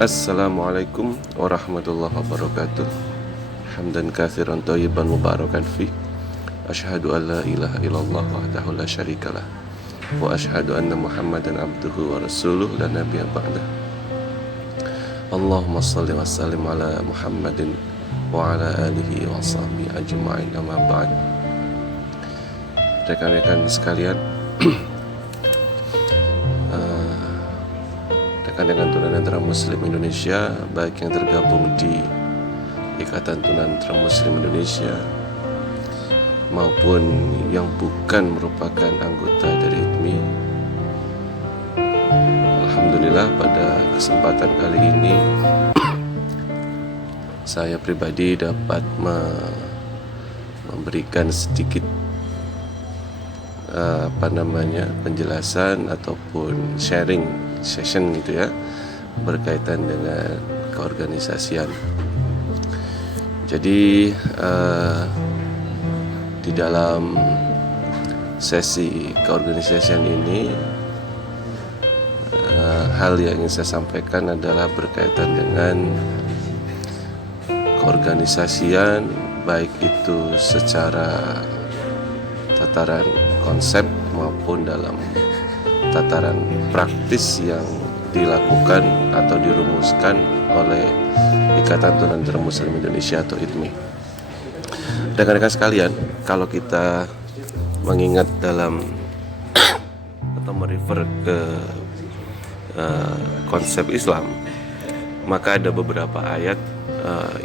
Assalamualaikum warahmatullahi wabarakatuh. Hamdan katsiran thayyiban mubarakan fi. Asyhadu an la ilaha illallah wahdahu la syarikalah wa asyhadu anna Muhammadan abduhu wa rasuluh la nabiyya ba'dah. Allahumma shalli wa sallim ala Muhammadin wa ala alihi wa sahbihi ajma'in, amma ba'd. Rekan-rekan sekalian, rekan-rekan tunanetra Muslim Indonesia, baik yang tergabung di Ikatan Tunanetra Muslim Indonesia maupun yang bukan merupakan anggota dari ITMI. Alhamdulillah, pada kesempatan kali ini saya pribadi dapat memberikan sedikit penjelasan ataupun sharing session gitu ya, berkaitan dengan keorganisasian. Jadi di dalam sesi keorganisasian ini, hal yang ingin saya sampaikan adalah berkaitan dengan keorganisasian, baik itu secara tataran konsep maupun dalam tataran praktis yang dilakukan atau dirumuskan oleh Ikatan Tunanetra Muslim Indonesia atau ITMI. Rekan-rekan sekalian, kalau kita mengingat dalam atau merefer ke konsep Islam, maka ada beberapa ayat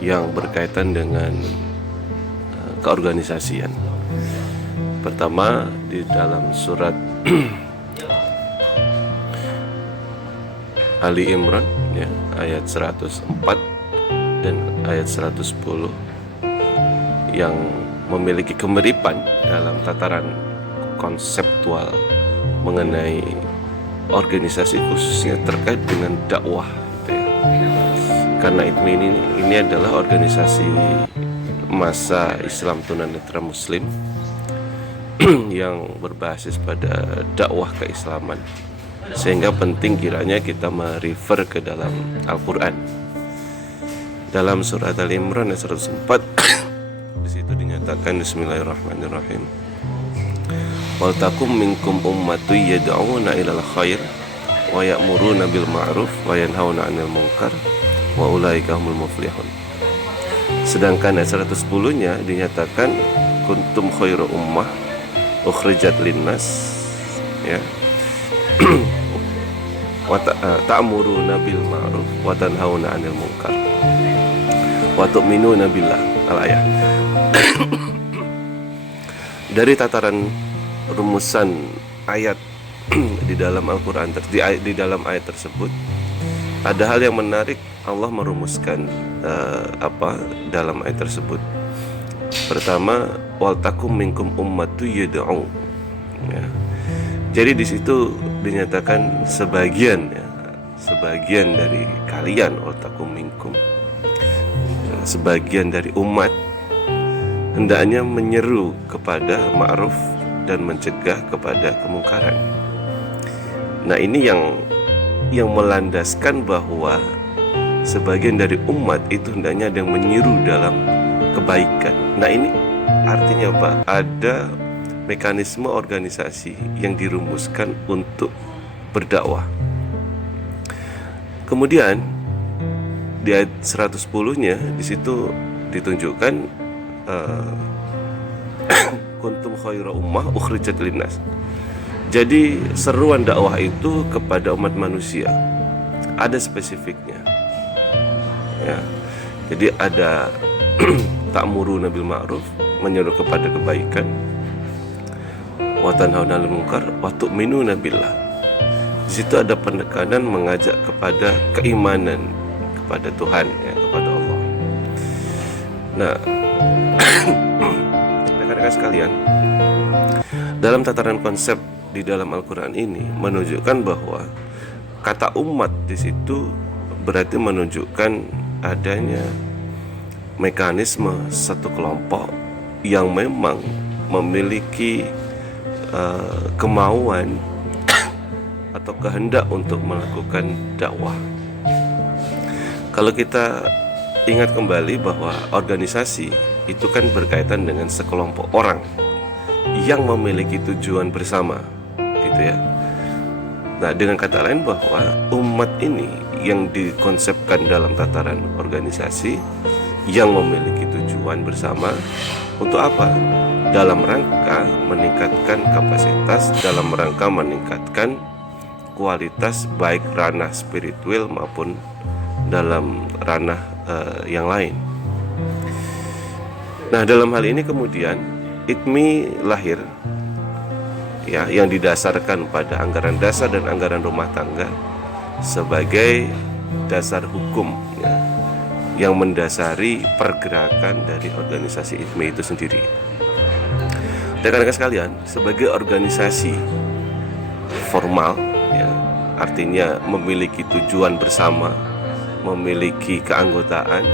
yang berkaitan dengan keorganisasian. Pertama, di dalam surat Ali Imran ya, ayat 104 dan ayat 110 yang memiliki kemiripan dalam tataran konseptual mengenai organisasi, khususnya terkait dengan dakwah gitu ya. Karena ITMI ini adalah organisasi massa Islam tunanetra Muslim yang berbasis pada dakwah keislaman, sehingga penting kiranya kita merefer ke dalam Al-Quran. Dalam surat Al-Imran ayat 104 di situ dinyatakan, Bismillahirrahmanirrahim, wal takum minkum ummatun yad'una ilal khair wa ya'muruna bil ma'ruf wa yanhauna 'anil munkar wa ulaika humul muflihun. Sedangkan ayat 110-nya dinyatakan, kuntum khairu ummah ukhrijat linnas ya wa ta'muruna bil ma'ruf wa tanhauna 'anil munkar wa tu'minuna billah. Al-ayat. Dari tataran rumusan ayat di dalam Al-Qur'an, di dalam ayat tersebut ada hal yang menarik. Allah merumuskan dalam ayat tersebut. Pertama, wal takum minkum ummatu yad'u ya. Jadi di situ dinyatakan sebagian dari kalian, wal takum minkum, sebagian dari umat hendaknya menyeru kepada ma'ruf dan mencegah kepada kemungkaran. Nah, ini yang melandaskan bahwa sebagian dari umat itu hendaknya ada yang menyeru dalam kebaikan. Nah, ini artinya apa? Ada mekanisme organisasi yang dirumuskan untuk berdakwah. Kemudian di ayat 110-nya di situ ditunjukkan kuntum khairu ummah ukhrijat linnas. Jadi seruan dakwah itu kepada umat manusia ada spesifiknya ya. Jadi ada ta'muruna bil ma'ruf, menyeru kepada kebaikan, wa tanhauna 'anil munkar, wa tu'minuna billah. Di situ ada penekanan mengajak kepada keimanan kepada Tuhan ya, kepada Allah. Nah, rekan-rekan sekalian, dalam tataran konsep di dalam Al-Quran ini menunjukkan bahwa kata umat di situ berarti menunjukkan adanya mekanisme satu kelompok yang memang memiliki kemauan atau kehendak untuk melakukan dakwah. Kalau kita ingat kembali bahwa organisasi itu kan berkaitan dengan sekelompok orang yang memiliki tujuan bersama, gitu ya. Nah, dengan kata lain bahwa umat ini yang dikonsepkan dalam tataran organisasi yang memiliki tujuan bersama untuk apa? Dalam rangka meningkatkan kapasitas, dalam rangka meningkatkan kualitas baik ranah spiritual maupun dalam ranah yang lain. Nah, dalam hal ini kemudian ITMI lahir, ya, yang didasarkan pada anggaran dasar dan anggaran rumah tangga sebagai dasar hukum, ya, yang mendasari pergerakan dari organisasi ITMI itu sendiri. Rekan-rekan sekalian, sebagai organisasi formal, ya, artinya memiliki tujuan bersama, memiliki keanggotaan,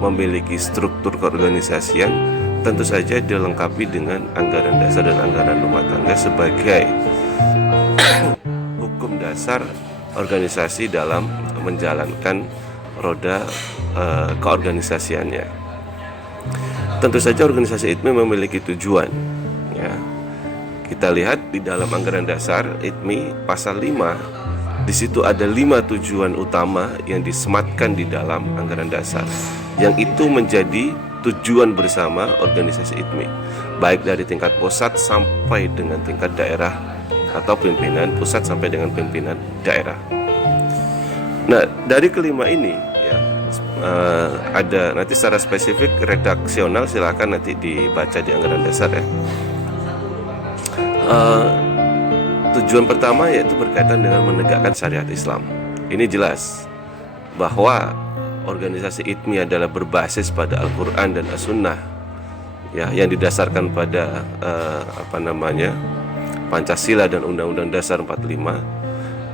memiliki struktur keorganisasian, tentu saja dilengkapi dengan anggaran dasar dan anggaran rumah tangga sebagai hukum dasar organisasi dalam menjalankan roda keorganisasiannya. Tentu saja organisasi ITMI memiliki tujuan, ya. Kita lihat di dalam anggaran dasar ITMI pasal 5, di situ ada 5 tujuan utama yang disematkan di dalam anggaran dasar, yang itu menjadi tujuan bersama organisasi ITMI, baik dari tingkat pusat sampai dengan tingkat daerah atau pimpinan pusat sampai dengan pimpinan daerah. Nah, dari kelima ini, ya, ada nanti secara spesifik redaksional, silakan nanti dibaca di anggaran dasar, ya. Tujuan pertama yaitu berkaitan dengan menegakkan syariat Islam. Ini jelas bahwa organisasi ITMI adalah berbasis pada Al-Quran dan As-Sunnah, ya, yang didasarkan pada Pancasila dan Undang-Undang Dasar 45.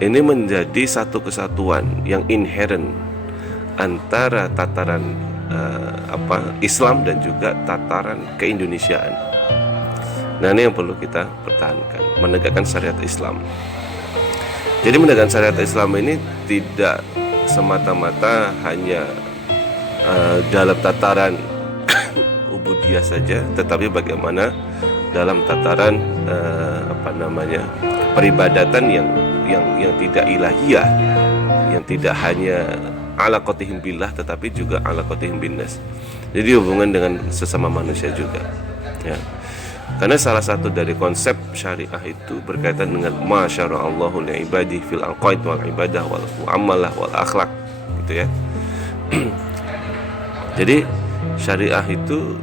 Ini menjadi satu kesatuan yang inherent antara tataran Islam dan juga tataran keindonesiaan. Nah, ini yang perlu kita pertahankan, menegakkan syariat Islam. Jadi menegakkan syariat Islam ini tidak semata-mata hanya dalam tataran ubudiyah saja, tetapi bagaimana dalam tataran peribadatan yang tidak ilahiyah, yang tidak hanya ala qatihim billah tetapi juga ala qatihim binnas. Jadi hubungan dengan sesama manusia juga, ya. Karena salah satu dari konsep syariah itu berkaitan dengan masyara'allahu li'ibadi fil aqaid wal ibadah wal muamalah wal akhlak, gitu ya. Jadi syariah itu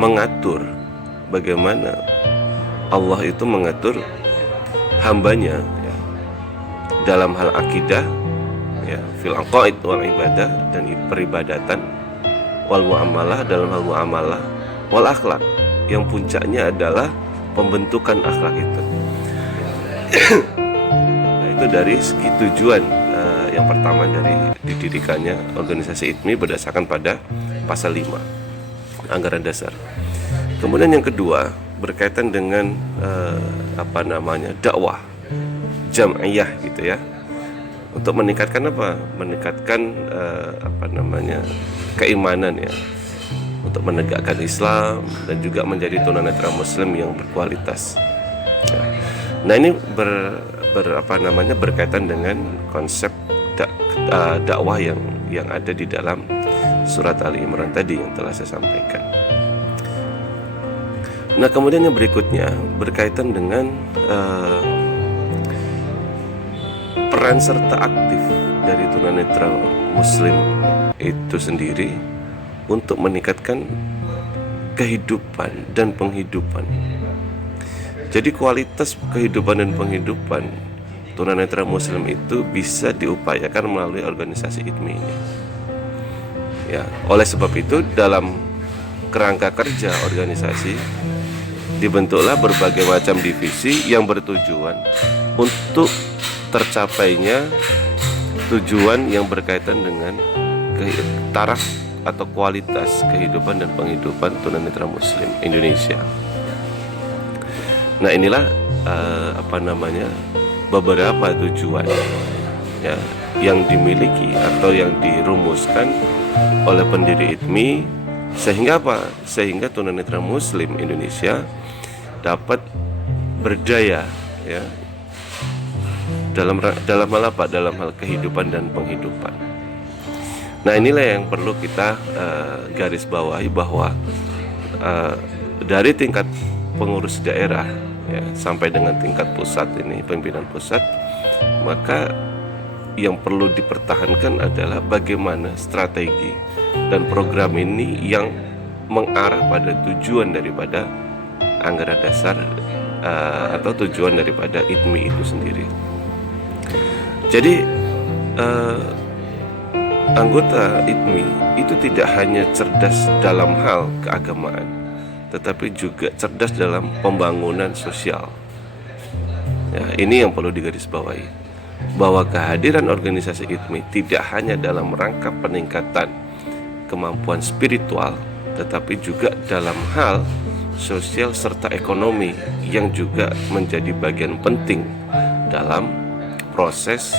mengatur bagaimana Allah itu mengatur hambanya, ya, dalam hal akidah, ya, fil aqaid wal ibadah dan peribadatan, wal muamalah dalam hal muamalah, wal akhlak yang puncaknya adalah pembentukan akhlak itu. Nah, itu dari segi tujuan yang pertama dari didirikannya organisasi ITMI berdasarkan pada pasal 5 anggaran dasar. Kemudian yang kedua berkaitan dengan dakwah jam'iyah, gitu ya. Untuk meningkatkan apa? Meningkatkan keimanan, ya, untuk menegakkan Islam dan juga menjadi tunanetra Muslim yang berkualitas. Nah, ini berkaitan dengan konsep dakwah yang ada di dalam surat Ali Imran tadi yang telah saya sampaikan. Nah, kemudian yang berikutnya berkaitan dengan peran serta aktif dari tunanetra Muslim itu sendiri untuk meningkatkan kehidupan dan penghidupan. Jadi kualitas kehidupan dan penghidupan tunanetra Muslim itu bisa diupayakan melalui organisasi ITMI ini, ya. Oleh sebab itu dalam kerangka kerja organisasi dibentuklah berbagai macam divisi yang bertujuan untuk tercapainya tujuan yang berkaitan dengan taraf atau kualitas kehidupan dan penghidupan tunanetra Muslim Indonesia. Nah, inilah beberapa tujuan, ya, yang dimiliki atau yang dirumuskan oleh pendiri ITMI, sehingga apa? Sehingga tunanetra Muslim Indonesia dapat berdaya, ya, dalam hal apa? Dalam hal kehidupan dan penghidupan. Nah, inilah yang perlu kita garis bawahi, bahwa dari tingkat pengurus daerah, ya, sampai dengan tingkat pusat ini, pimpinan pusat, maka yang perlu dipertahankan adalah bagaimana strategi dan program ini yang mengarah pada tujuan daripada anggaran dasar atau tujuan daripada ITMI itu sendiri. Jadi anggota ITMI itu tidak hanya cerdas dalam hal keagamaan, tetapi juga cerdas dalam pembangunan sosial. Ya, ini yang perlu digarisbawahi, bahwa kehadiran organisasi ITMI tidak hanya dalam rangka peningkatan kemampuan spiritual, tetapi juga dalam hal sosial serta ekonomi yang juga menjadi bagian penting dalam proses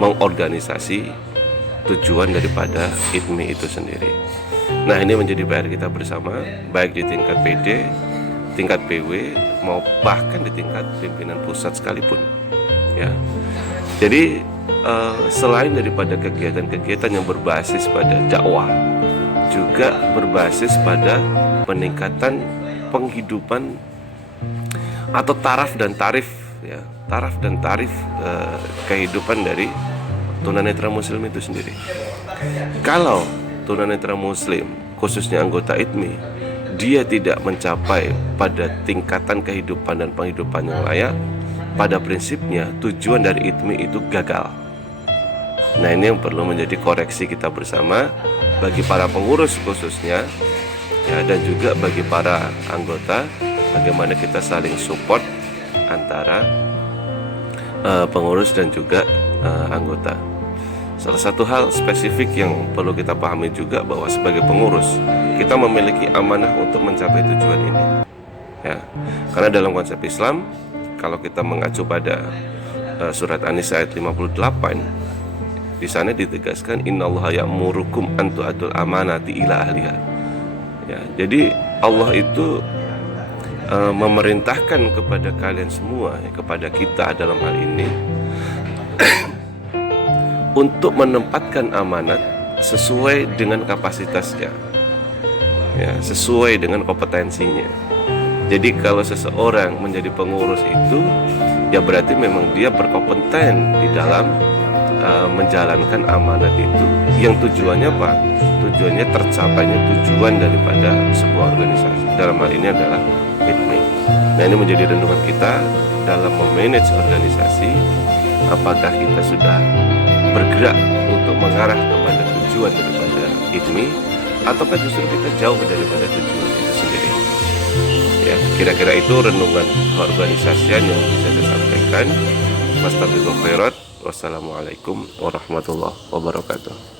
mengorganisasi tujuan daripada ITMI itu sendiri. Nah, ini menjadi PR kita bersama, baik di tingkat PD, tingkat PW, mau bahkan di tingkat pimpinan pusat sekalipun, ya. Jadi selain daripada kegiatan-kegiatan yang berbasis pada dakwah, juga berbasis pada peningkatan penghidupan atau taraf dan tarif, ya, kehidupan dari tunanetra Muslim itu sendiri. Kalau tunanetra Muslim, khususnya anggota ITMI, dia tidak mencapai pada tingkatan kehidupan dan penghidupan yang layak, pada prinsipnya tujuan dari ITMI itu gagal. Nah, ini yang perlu menjadi koreksi kita bersama bagi para pengurus khususnya, ya, dan juga bagi para anggota, bagaimana kita saling support antara pengurus dan juga anggota. Salah satu hal spesifik yang perlu kita pahami juga, bahwa sebagai pengurus kita memiliki amanah untuk mencapai tujuan ini, ya. Karena dalam konsep Islam, kalau kita mengacu pada surat An-Nisa ayat 58, di sana ditegaskan innallaha ya'murukum an tu'addul amanati ila ahliha. Ya, jadi Allah itu memerintahkan kepada kalian semua, ya, kepada kita dalam hal ini untuk menempatkan amanat sesuai dengan kapasitasnya, ya, sesuai dengan kompetensinya. Jadi kalau seseorang menjadi pengurus itu, ya berarti memang dia berkompeten di dalam menjalankan amanat itu, yang tujuannya apa? Tujuannya tercapainya tujuan daripada sebuah organisasi. Dalam hal ini adalah ITMI. Nah, ini menjadi renungan kita dalam memanage organisasi. Apakah kita sudah bergerak untuk mengarah kepada tujuan daripada ITMI, ataukah justru kita jauh daripada tujuan itu sendiri? Ya, kira-kira itu renungan keorganisasian yang bisa saya sampaikan. Fastabiqul khairat. Wassalamualaikum warahmatullahi wabarakatuh.